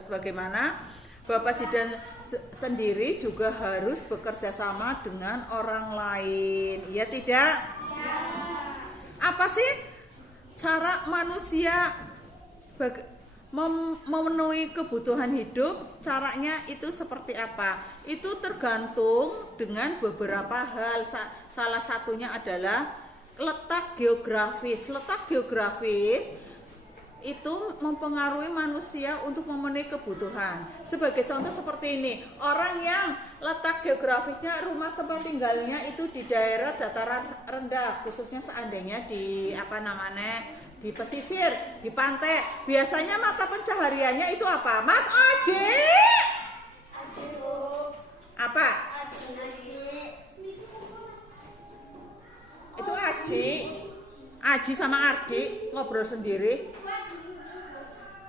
Sebagaimana Bapak Zidan sendiri juga harus bekerja sama dengan orang lain, ya tidak? Ya. Apa sih cara manusia memenuhi kebutuhan hidup? Caranya itu seperti apa? Itu tergantung dengan beberapa hal. Salah satunya adalah letak geografis. Letak geografis itu mempengaruhi manusia untuk memenuhi kebutuhan. Sebagai contoh seperti ini, orang yang letak geografisnya rumah tempat tinggalnya itu di daerah dataran rendah, khususnya seandainya di di pesisir, di pantai, biasanya mata pencahariannya itu apa? Mas Aji? Apa? Itu Aji. Aji sama Ardi ngobrol sendiri.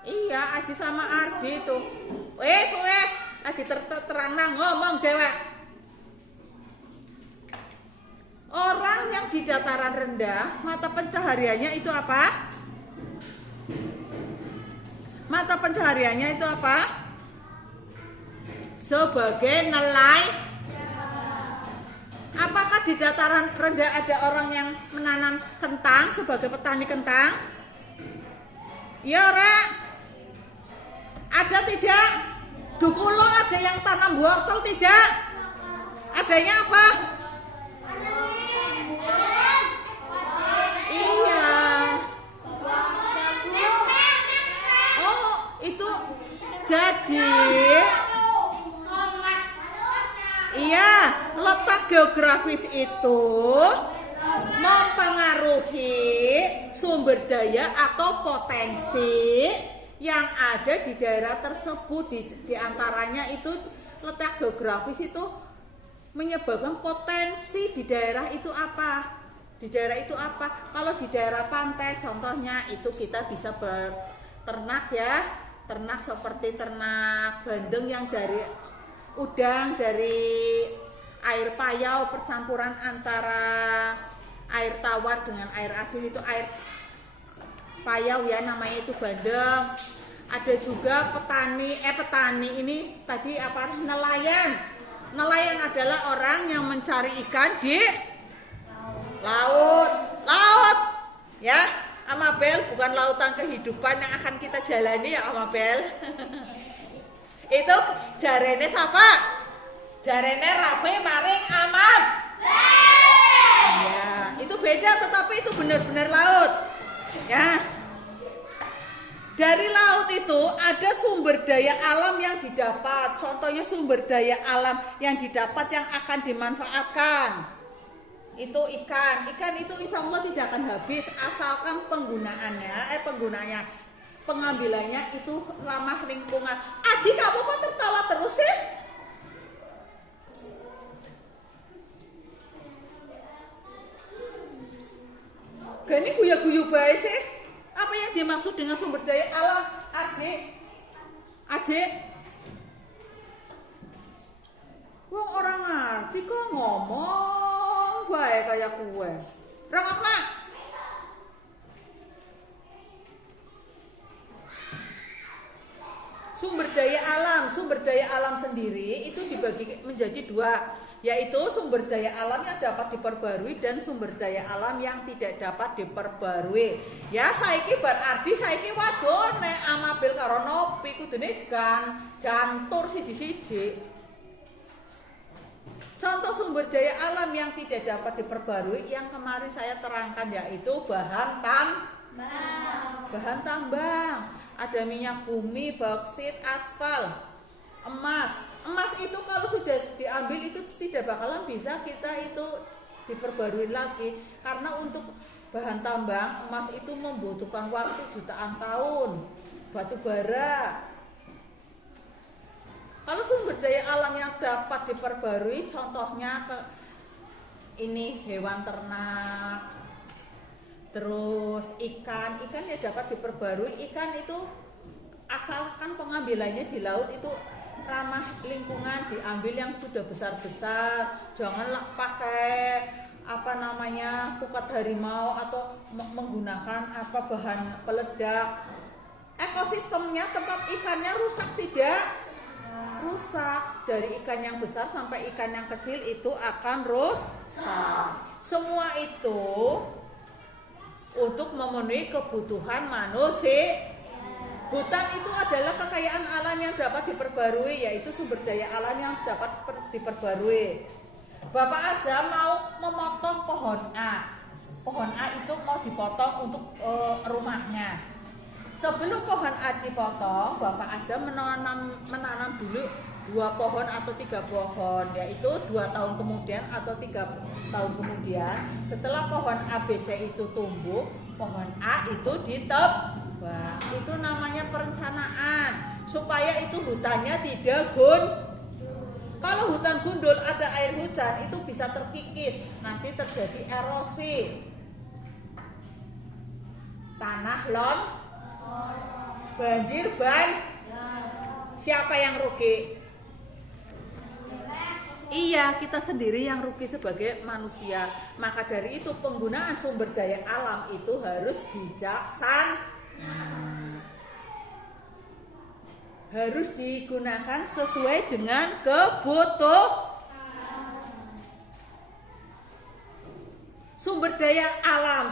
Iya, Aji sama Ardi itu. Wes, lagi terang ngomong dewek. Orang yang di dataran rendah, mata pencahariannya itu apa? Mata pencahariannya itu apa? Sebagai nelayan. Apakah di dataran rendah ada orang yang menanam kentang sebagai petani kentang? Ya, Ra. Ada tidak? Dukulo ada yang tanam wortel tidak? Adanya apa? Iya. Oh, itu jadi iya, letak geografis itu mempengaruhi sumber daya atau potensi yang ada di daerah tersebut. Di antaranya itu letak geografis itu menyebabkan potensi di daerah itu apa? Di daerah itu apa? Kalau di daerah pantai contohnya itu kita bisa berternak ya. Ternak seperti ternak bandeng yang dari udang, dari air payau, percampuran antara air tawar dengan air asin itu air payau ya, namanya itu bandeng. Ada juga petani ini tadi apa? Nelayan. Nelayan adalah orang yang mencari ikan di laut ya, Amabel, bukan lautan kehidupan yang akan kita jalani ya Amabel. Itu jarene siapa? Jarene Rafi maring Amab. Ya, itu beda tetapi itu benar-benar laut. Ya. Dari laut itu ada sumber daya alam yang didapat. Contohnya sumber daya alam yang didapat yang akan dimanfaatkan. Itu ikan. Ikan itu insya Allah tidak akan habis asalkan pengambilannya itu ramah lingkungan. Aji, kamu kok tertawa terus sih? Gini guyu-guyu baik sih. Apa yang dimaksud dengan sumber daya alam? Adik. Wong orang ngerti kok ngomong baik kayak kue. Rangapna. Sumber daya alam sendiri itu dibagi menjadi dua, yaitu sumber daya alam yang dapat diperbarui dan sumber daya alam yang tidak dapat diperbarui. Ya saiki berarti saiki wadon nek Amabel karo Nopi kudune kan jantur siji-siji. Contoh sumber daya alam yang tidak dapat diperbarui yang kemarin saya terangkan yaitu bahan tambang. Ada minyak bumi, bauksit, aspal, emas. Emas itu kalau sudah diambil itu tidak bakalan bisa kita itu diperbarui lagi. Karena untuk bahan tambang, emas itu membutuhkan waktu jutaan tahun. Batu bara. Kalau sumber daya alam yang dapat diperbarui, contohnya ini hewan ternak. Terus ikan ya dapat diperbarui. Ikan itu asalkan pengambilannya di laut itu ramah lingkungan, diambil yang sudah besar-besar. Janganlah pakai pukat harimau atau menggunakan bahan peledak. ekosistemnya, tempat ikannya rusak tidak? Rusak. Dari ikan yang besar sampai ikan yang kecil itu akan rusak. Semua itu untuk memenuhi kebutuhan manusia. Hutan itu adalah kekayaan alam yang dapat diperbarui, yaitu sumber daya alam yang dapat diperbarui. Bapak Azam mau memotong pohon A. Pohon A itu mau dipotong untuk rumahnya. Sebelum pohon A dipotong, Bapak Azam menanam dulu 2 pohon atau 3 pohon, yaitu 2 tahun kemudian atau 3 tahun kemudian. Setelah pohon A, B, C itu tumbuh, pohon A itu ditebang. Itu namanya perencanaan, supaya itu hutannya tidak kalau hutan gundul ada air hujan itu bisa terkikis, nanti terjadi erosi tanah, banjir, siapa yang rugi? Iya, kita sendiri yang rugi sebagai manusia. Maka dari itu penggunaan sumber daya alam itu harus bijaksana. Harus digunakan sesuai dengan kebutuhan. Sumber daya alam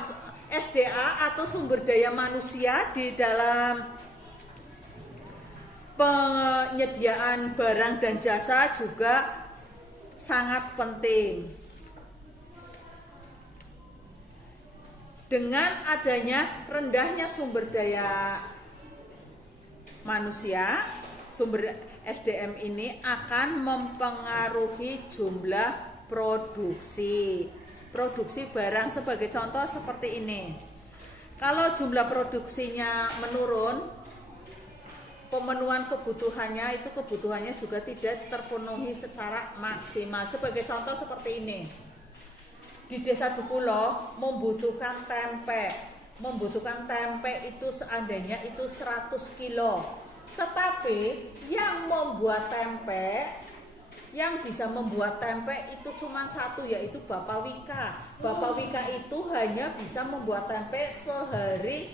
SDA atau sumber daya manusia di dalam penyediaan barang dan jasa juga sangat penting. Dengan adanya rendahnya sumber daya manusia, sumber SDM ini akan mempengaruhi jumlah produksi barang. Sebagai contoh seperti ini, kalau jumlah produksinya menurun, pemenuhan kebutuhannya juga tidak terpenuhi secara maksimal. Sebagai contoh seperti ini, di Desa Dukulo membutuhkan tempe itu seandainya itu 100 kilo. Tetapi yang bisa membuat tempe itu cuma satu, yaitu Bapak Wika. Bapak Wika itu hanya bisa membuat tempe sehari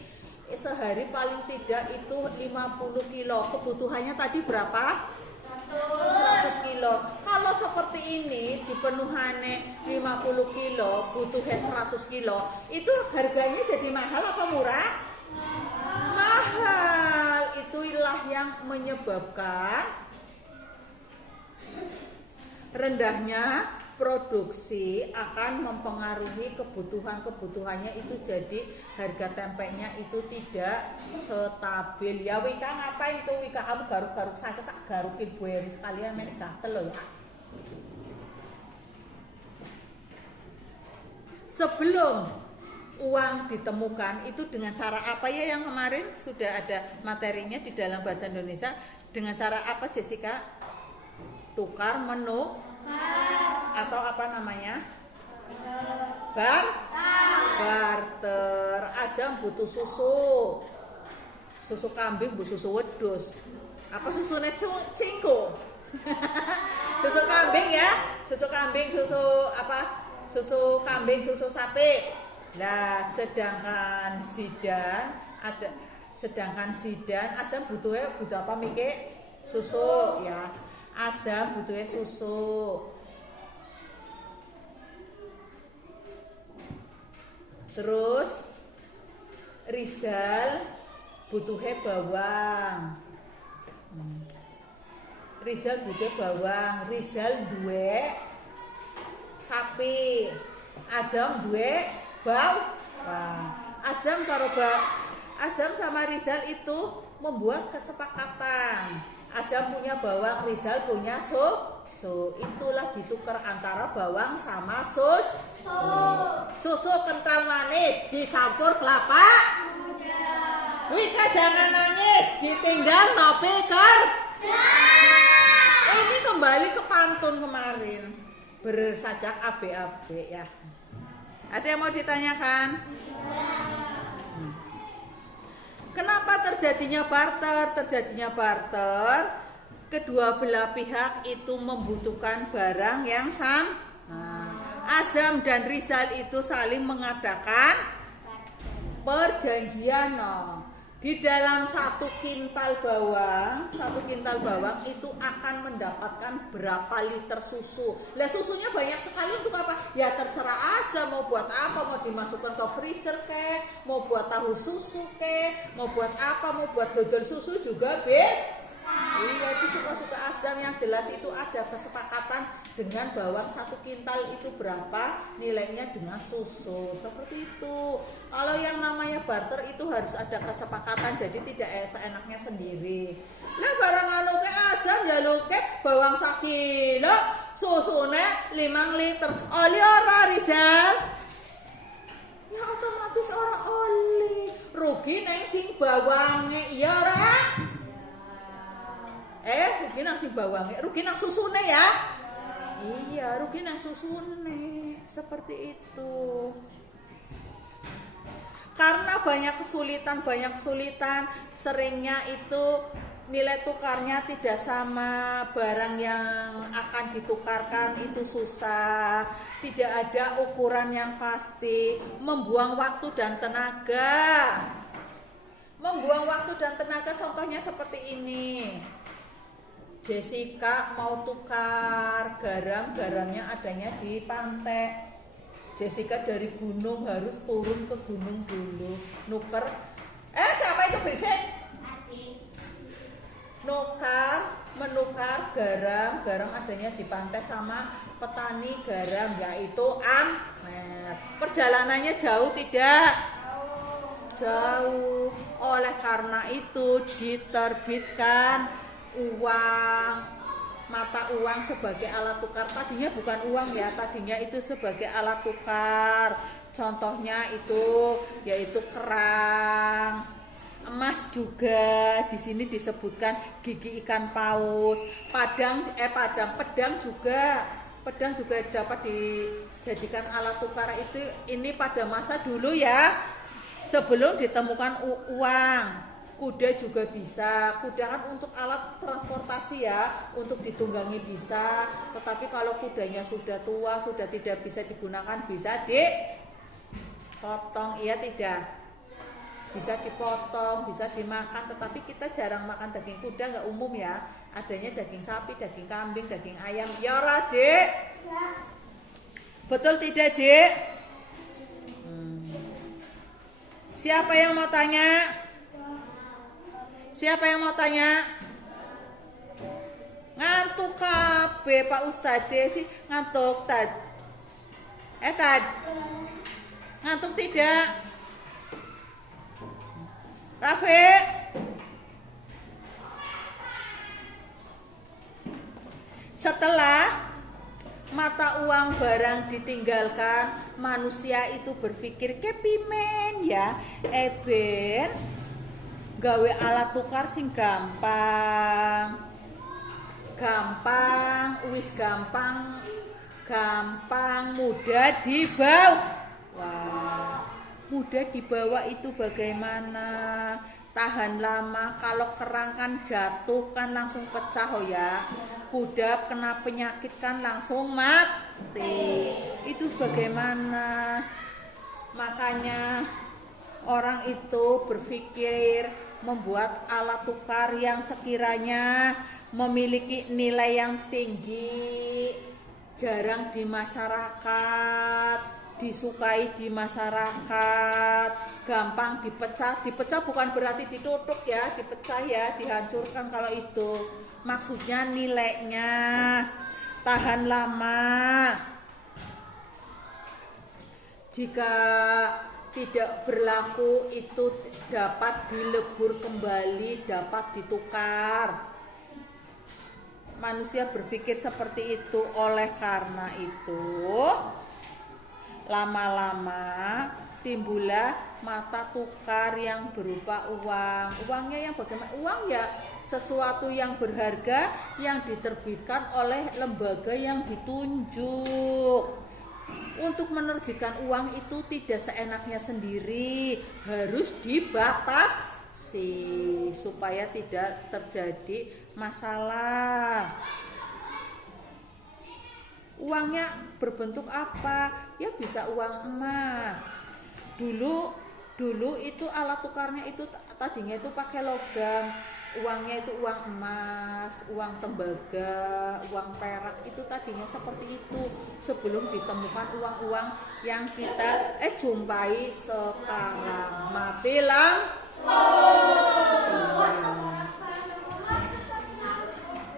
paling tidak itu 50 kilo. Kebutuhannya tadi berapa? 100 kilo. Kalau seperti ini dipenuhannya 50 kilo, butuhnya 100 kilo, itu harganya jadi mahal atau murah? Mahal. Itulah yang menyebabkan rendahnya produksi akan mempengaruhi kebutuhannya itu, jadi harga tempenya itu tidak stabil. Ya Wika, ngapain tuh Wika, kamu garuk-garuk saya tak garukin buaya sekalian main gatel loh ya. Sebelum uang ditemukan itu dengan cara apa ya, yang kemarin sudah ada materinya di dalam bahasa Indonesia, dengan cara apa Jessica? Tukar atau apa namanya? Barter. Azam butuh susu kambing, susu wedus. Apa susunya cingko? Susu kambing ya, susu kambing, susu sapi. Nah, sedangkan sidan Azam butuh apa mikir? Susu ya. Azam butuhnya susu. Terus Rizal butuhnya bawang. Rizal duwe sapi. Azam duwe bawang. Azam sama Rizal itu membuat kesepakatan. Azam punya bawang, Rizal punya susu. Itulah ditukar antara bawang sama susu. Susu kental manis dicampur kelapa muda. Wika jangan nangis, ditinggal nopi kerja. Ini kembali ke pantun kemarin, bersajak abe-abe ya. Ada yang mau ditanyakan? Kenapa terjadinya barter? Kedua belah pihak itu membutuhkan barang yang sama. Azam dan Rizal itu saling mengadakan perjanjian. Di dalam satu kintal bawang itu akan mendapatkan berapa liter susu. Lah susunya banyak sekali untuk apa? Ya terserah aja mau buat apa, mau dimasukkan ke freezer kek, mau buat tahu susu kek, mau buat apa, mau buat dodol susu juga bis. Iya itu suka-suka Azam, yang jelas itu ada kesepakatan dengan bawang satu kintal itu berapa nilainya dengan susu, seperti itu. Kalau yang namanya barter itu harus ada kesepakatan, jadi tidak seenaknya sendiri. Lah barang anu ke Azam ya lo ke bawang sakilo, susune 5 liter. Oli ora Rizal? Ya otomatis ora oli. Rugi neng sing bawange iya ora? Rugi nang si bawangnya, rugi nang susune ya? Iya, rugi nang susune. Seperti itu. Karena banyak kesulitan, seringnya itu nilai tukarnya tidak sama, barang yang akan ditukarkan itu susah, tidak ada ukuran yang pasti, membuang waktu dan tenaga. Contohnya seperti ini. Jessica mau tukar garamnya adanya di pantai. Jessica dari gunung harus turun ke gunung dulu. Nuker. Siapa itu berisik? Menukar garam adanya di pantai sama petani garam, yaitu Amer. Perjalanannya jauh tidak? Jauh. Oleh karena itu diterbitkan mata uang sebagai alat tukar. Tadinya bukan uang ya, tadinya itu sebagai alat tukar. Contohnya itu yaitu kerang, emas juga. Di sini disebutkan gigi ikan paus, pedang juga dapat dijadikan alat tukar. Ini pada masa dulu ya, sebelum ditemukan uang. Kuda juga bisa, kuda kan untuk alat transportasi ya, untuk ditunggangi bisa. Tetapi kalau kudanya sudah tua, sudah tidak bisa digunakan, bisa dipotong, iya tidak? Bisa dipotong, bisa dimakan. Tetapi kita jarang makan daging kuda, nggak umum ya. Adanya daging sapi, daging kambing, daging ayam. Ya ora, Dik? Ya. Betul tidak, Dik? Siapa yang mau tanya? Ngantuk kabeh Pak Ustadz sih, ngantuk Tad. Tad. Ngantuk tidak? Rafiq. Setelah mata uang barang ditinggalkan, manusia itu berpikir kepimen ya, ben gawe alat tukar sing gampang, mudah dibawa itu bagaimana? Tahan lama. Kalau kerang kan jatuh kan langsung pecah ya. Kuda kena penyakit kan langsung mati. Itu bagaimana? Makanya orang itu berpikir membuat alat tukar yang sekiranya memiliki nilai yang tinggi, jarang di masyarakat, disukai di masyarakat, gampang dipecah. Dipecah bukan berarti ditutup ya, dipecah ya, dihancurkan. Kalau itu maksudnya nilainya tahan lama. Jika tidak berlaku itu dapat dilebur kembali, dapat ditukar. Manusia berpikir seperti itu. Oleh karena itu lama-lama timbullah mata tukar yang berupa uang. Uangnya yang bagaimana? Uang ya sesuatu yang berharga yang diterbitkan oleh lembaga yang ditunjuk. Untuk menerbitkan uang itu tidak seenaknya sendiri, harus dibatasi supaya tidak terjadi masalah. Uangnya berbentuk apa? Ya bisa uang emas. Dulu itu alat tukarnya itu tadinya itu pakai logam, uangnya itu uang emas, uang tembaga, uang perak, itu tadinya seperti itu sebelum ditemukan uang-uang yang kita jumpai sekarang. Mati lampu.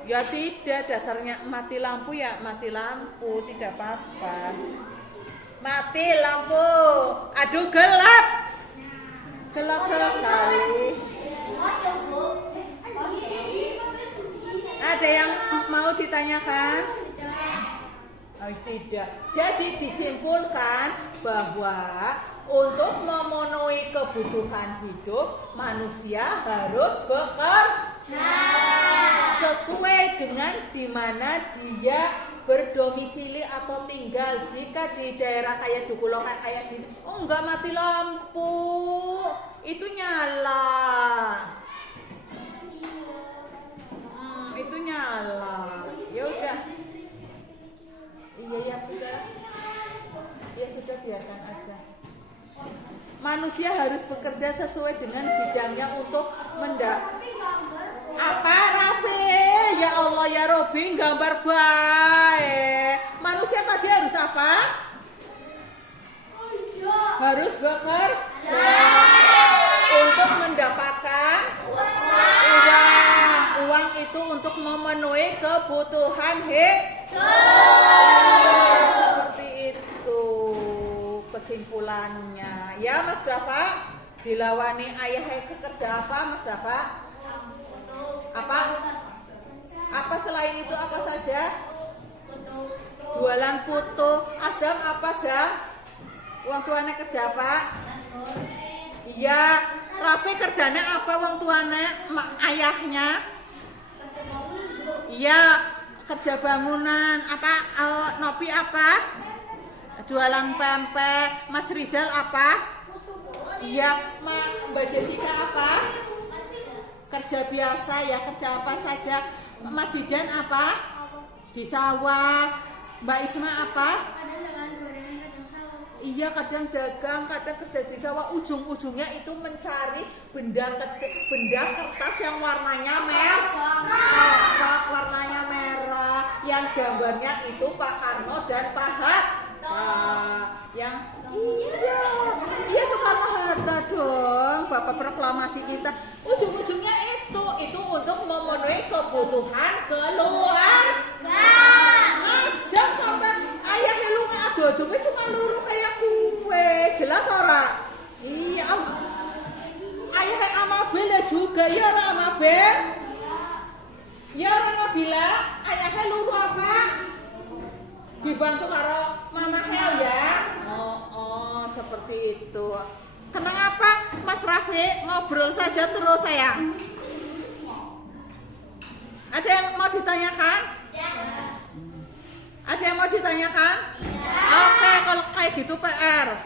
Ya tidak, dasarnya mati lampu ya mati lampu, tidak apa-apa. Mati lampu. Aduh gelap. Gelap sekali. Ada yang mau ditanyakan? Oh, tidak. Jadi disimpulkan bahwa untuk memenuhi kebutuhan hidup manusia harus bekerja sesuai dengan di mana dia berdomisili atau tinggal. Jika di daerah kayak Dukulokan kayak gini, oh enggak mati lampu, itu nyala. Itu nyala. Ya udah. Iya ya sudah. Ya sudah biarkan aja. Manusia harus bekerja sesuai dengan bidangnya untuk apa Raffi? Ya Allah ya Robi, gambar baik. Manusia tadi harus apa? Harus bekerja untuk mendapatkan uang. Uang itu untuk memenuhi kebutuhan hidup. Seperti itu kesimpulannya. Ya Mas Dafa, dilawani ayah kerja apa Mas Dafa? Apa selain itu apa saja? Jualan putu. Azam apa Zam? Uang tuanya kerja apa? Iya. Rafi kerjanya apa uang tuanya ayahnya? Iya, kerja bangunan. Apa Nopi apa? Jualan pempek. Mas Rizal apa? Iya, Mbak Jessica apa? Kerja biasa ya, kerja apa saja. Mas Hidan apa? Di sawah. Mbak Isma apa? Kadang dengan gorengan, kadang sawah. Iya, kadang dagang, kadang kerja di sawah. Ujung-ujungnya itu mencari benda kertas yang warnanya merah. Warnanya merah. Yang gambarnya itu Pak Karno dan Pak Hatta. Yang iya Soekarno-Hatta dong, Bapak proklamasi kita. Ujung-ujungnya itu untuk memenuhi kebutuhan keluarga. Asam sampai ayahnya lu adu-adunya cuma luruh kayak kue, jelas ora? Iya, ayahnya Amabel juga ya ora Amabel? Ya ora Nabila, ayahnya luruh apa? Dibantu karo Mama Hel ya. Oh, seperti itu. Tenang apa, Mas Raffi? Ngobrol saja terus sayang. Ada yang mau ditanyakan? Ya. Ada yang mau ditanyakan? Ya. Oke, kalau kayak gitu PR.